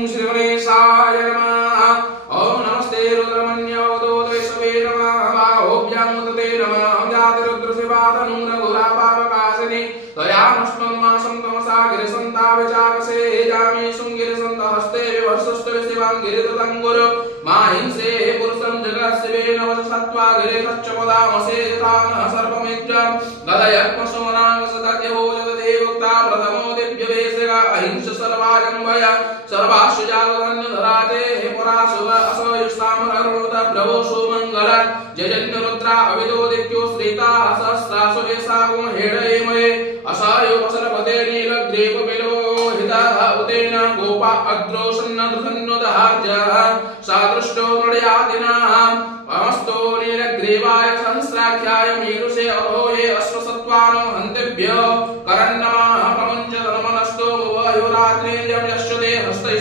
श्री गणेशाय नमः। ओम नमस्ते रुद्रमन्योदोदेशवे नमः। बाहोभ्यां मुदते नमः। जातिरुद्रशिवातनुं रघुरापावकाशिनी तया नष्टन्मासं तमसा गिरिसन्ताविचाकसे जामि शृङ्गिरिसन्तहस्ते विवर्षस्तु शिवां गिरितदङ्गुरु माहिंसे पुरुषं जगत्शिवे नवसत्त्वा गिरितच्च पदामसे यथानः सर्वमित्रं गदयत्मसोनाङ्गसदत्यहो जगदेवोक्ता प्रथमो दिव्यवेशगा अहिंस सर्वाजन्वय सर्वाशुजागधन्यधराते पराशुभ असयुष्तामरुणोद प्रभो सुमङ्गल जयन्यरुद्रा अविदो दित्यो श्रीता सहस्रासु वेशागो हेडये मये असायो वसनपते नीलग्रीव विलोहितः उतेन गोपा अग्रो सन्नधन्नुदहार्जः सादृष्टो मृडयादिनाः अमस्तो नीलग्रीवाय सहस्राख्याय मीरुषे अभोये अश्वसत्त्वानो हन्तेभ्यो करन्नमा